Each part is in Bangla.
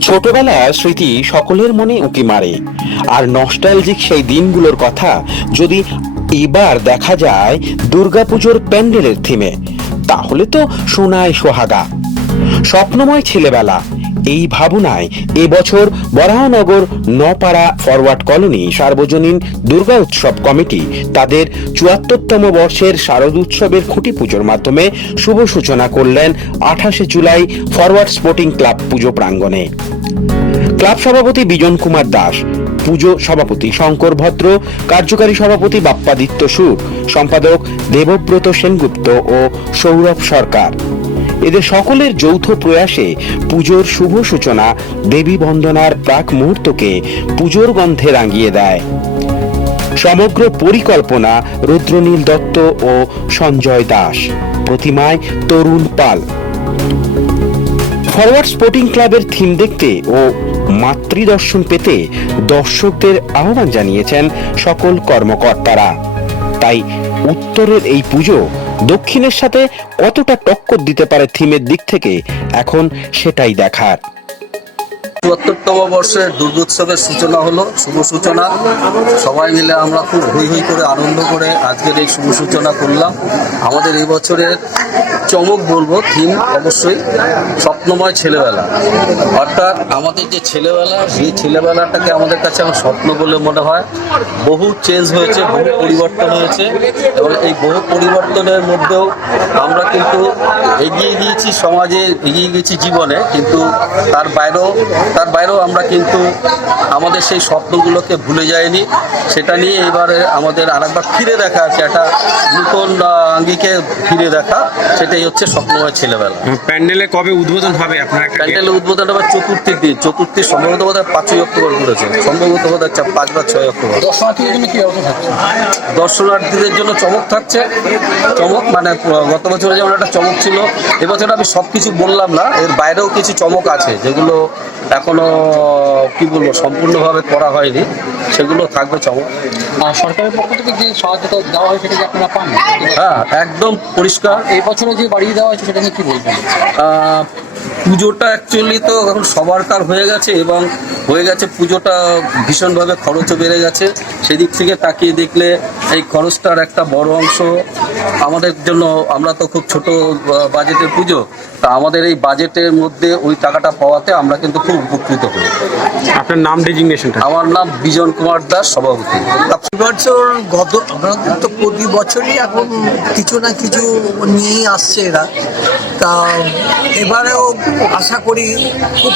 ছোটবেলার স্মৃতি সকলের মনে উঁকি মারে। আর নস্টালজিক সেই দিনগুলোর কথা যদি এবার দেখা যায় দুর্গাপুজোর প্যান্ডেলের থিমে তাহলে তো সোনায় সোহাগা। স্বপ্নময় ছেলেবেলা এই ভাবনায় এবছর বরাহনগর নপাড়া ফরওয়ার্ড কলোনি সার্বজনীন দুর্গা উৎসব কমিটি তাদের চুয়াত্তরতম বর্ষের শারদ উৎসবের খুঁটি পুজোর মাধ্যমে শুভ সূচনা করলেন আঠাশে জুলাই ফরওয়ার্ড স্পোর্টিং ক্লাব পুজো প্রাঙ্গণে। ক্লাব সভাপতি বিজন কুমার দাস, পুজো সভাপতি শঙ্কর ভদ্র, কার্যকারী সভাপতি বাপ্পাদিত্য সুর, সম্পাদক দেবব্রত সেনগুপ্ত ও সৌরভ সরকার। এদের সকলের যৌথ প্রয়াসে পুজোর শুভ সূচনা দেবী বন্দনার প্রাক মুহূর্তকে পুজোর গন্ধে রাঙিয়ে দেয়। সমগ্র পরিকল্পনা রুদ্রনীল দত্ত ও সঞ্জয় দাস। প্রতিমায় তরুণ পাল। ফরওয়ার্ড স্পোর্টিং ক্লাবের থিম দেখতে ও মাতৃদর্শন পেতে দর্শকদের আহ্বান জানিয়েছেন সকল কর্মকর্তারা। তাই উত্তরের এই পুজো দক্ষিণের সাথে কতটা টক্কর দিতে পারে থিমের দিক থেকে, এখন সেটাই দেখার। চুয়াত্তরতম বর্ষের দুর্গোৎসবের সূচনা হলো, শুভ সূচনা। সবাই মিলে আমরা খুব হই হই করে আনন্দ করে আজকের এই শুভ সূচনা করলাম। আমাদের এই বছরের চমক বলব থিম অবশ্যই, স্বপ্নময় ছেলেবেলা। অর্থাৎ আমাদের যে ছেলেবেলা, সেই ছেলেবেলাটাকে আমাদের কাছে আমার স্বপ্ন বলে মনে হয়। বহু চেঞ্জ হয়েছে, বহু পরিবর্তন হয়েছে, এবং এই বহু পরিবর্তনের মধ্যেও আমরা কিন্তু এগিয়ে গিয়েছি, সমাজে এগিয়ে গেছি জীবনে, কিন্তু তার বাইরেও তার বাইরেও আমরা কিন্তু আমাদের সেই স্বপ্নগুলোকে ভুলে যাইনি। সেটা নিয়ে এবারে আমাদের আরেকবার ফিরে দেখা আছে, একটা নতুন আঙ্গিকে ফিরে দেখা, সেটাই হচ্ছে স্বপ্নময় ছেলেবেলা। প্যান্ডেলে কবে উদ্বোধন হবে আপনার একটা প্যান্ডেলের উদ্বোধন আবার চতুর্থীর দিন। চতুর্থী সম্ভবত বোধ হয় পাঁচই অক্টোবর করেছে সম্ভবত বোধ হয় চা- পাঁচ বা ছয় অক্টোবর। দর্শনার্থীদের জন্য চমক থাকছে। চমক মানে গত বছরে যেমন একটা চমক ছিল এবছর আমি সব কিছু বললাম না এর বাইরেও কিছু চমক আছে যেগুলো এখনও কি বলব সম্পূর্ণভাবে করা হয়নি। সেগুলো থাকবে চমক আর সরকারের পক্ষ থেকে যে সহায়তা দেওয়া হয় সেটা কি আপনারা পান? হ্যাঁ একদম পরিষ্কার। এই বছরে যে বাড়িয়ে দেওয়া হয়েছে সেটা নিয়ে কি বলবেন? আহ, পুজোটা অ্যাকচুয়ালি তো এখন সবারকার হয়ে গেছে এবং হয়ে গেছে পুজোটা ভীষণভাবে খরচও বেড়ে গেছে। সেদিক থেকে তাকিয়ে দেখলে এই খরচটার একটা বড় অংশ আমাদের জন্য আমরা তো খুব ছোট বাজেটের পুজো তা আমাদের এই বাজেটের মধ্যে ওই টাকাটা পাওয়াতে আমরা কিন্তু খুব উপকৃত হই। আপনার নাম ডেজিগনেশনটা আমার নাম বিজন কুমার দাস সভাপতি। বছর গত তো প্রতি বছরই এখন কিছু না কিছু নিয়েই আসছে এরা। তা এবারেও আশা করি খুব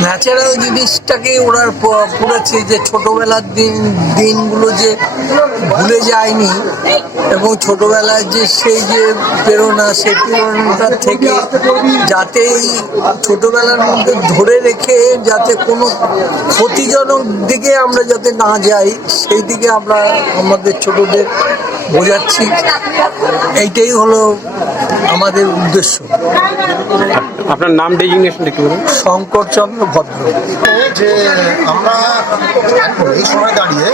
ন্যাচারাল জিনিসটাকে ওরা প- করেছে যে ছোটবেলার দিন, দিনগুলো যে ভুলে যায়নি এবং ছোটবেলায় যে সেই যে প্রেরণা, সেই প্রেরণাটা থেকে যাতে এই ছোটবেলার মধ্যে ধরে রেখে যাতে কোনো ক্ষতিজনক দিকে আমরা যাতে না যাই, সেই দিকে আমরা আমাদের ছোটদের বোঝাচ্ছি। এইটাই হলো আমাদের উদ্দেশ্য। আপনার নাম ডেজিগনেশনটা কি বলুন। শঙ্করচন্দ্র ভদ্র। যে আমরা এখন এই সময় দাঁড়িয়ে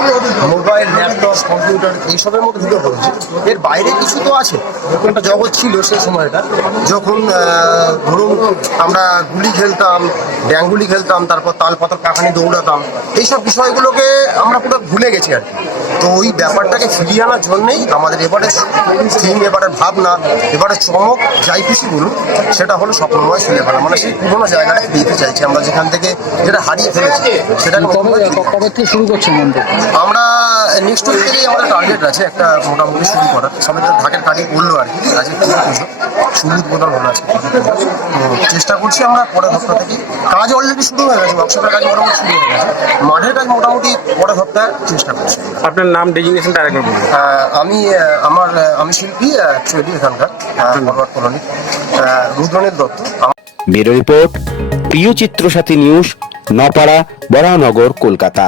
মোবাইল ল্যাপটপ কম্পিউটার এইসবের মধ্যে ঢুকে পড়েছি। এর বাইরে কিছু তো আছে। একটা জগৎ ছিল সেই সময়টা। যখন ধরুন আমরা গুলি খেলতাম ড্যাঙ্গুলি খেলতাম তারপর তাল পাতার কাকানি দৌড়াতাম এইসব বিষয়গুলোকে আমরা পুরো ভুলে গেছি আর কি। তো ওই ব্যাপারটাকে ফিরিয়ে আনার জন্যেই আমাদের এবারে থিম এবারে ভাবনা এবারে চমক যাই খুশি বলুন সেটা হলো স্বপ্নময় ছেলেবেলা মানে সেই পুরোনো জায়গাটা ফিরতে চাইছি। আমরা যেখান থেকে যেটা হারিয়ে ফেলেছি সেটাকে কবে থেকে শুরু করছেন মন্দির আমরা নেক্সট উইক থেকেই আমাদের টার্গেট আছে একটা মোটামুটি শুরু করার। সবাই তো ঢাকের কাটি করল আর কি আজকে পুজো পুজো। শুরু উদ্বোধন হলো আছে। চেষ্টা করছি আমরা পরের সপ্তাহ থেকে কাজ অলরেডি শুরু হয়ে গেছে ওয়ার্কশপের কাজ মোটামুটি শুরু হয়ে গেছে। মাঠের কাজ মোটামুটি পরের সপ্তাহে চেষ্টা করছি। আপনার নাম ডেজিগনেশনটা আরেকবার বলুন। আমি আমার আমি শিল্পী অ্যাকচুয়ালি এখানকার ফরওয়ার্ড কলোনি। রুদ্রনীল দত্ত। আমার ব্যুরো রিপোর্ট প্রিয় চিত্রসাথী নিউজ নপাড়া বরানগর কলকাতা।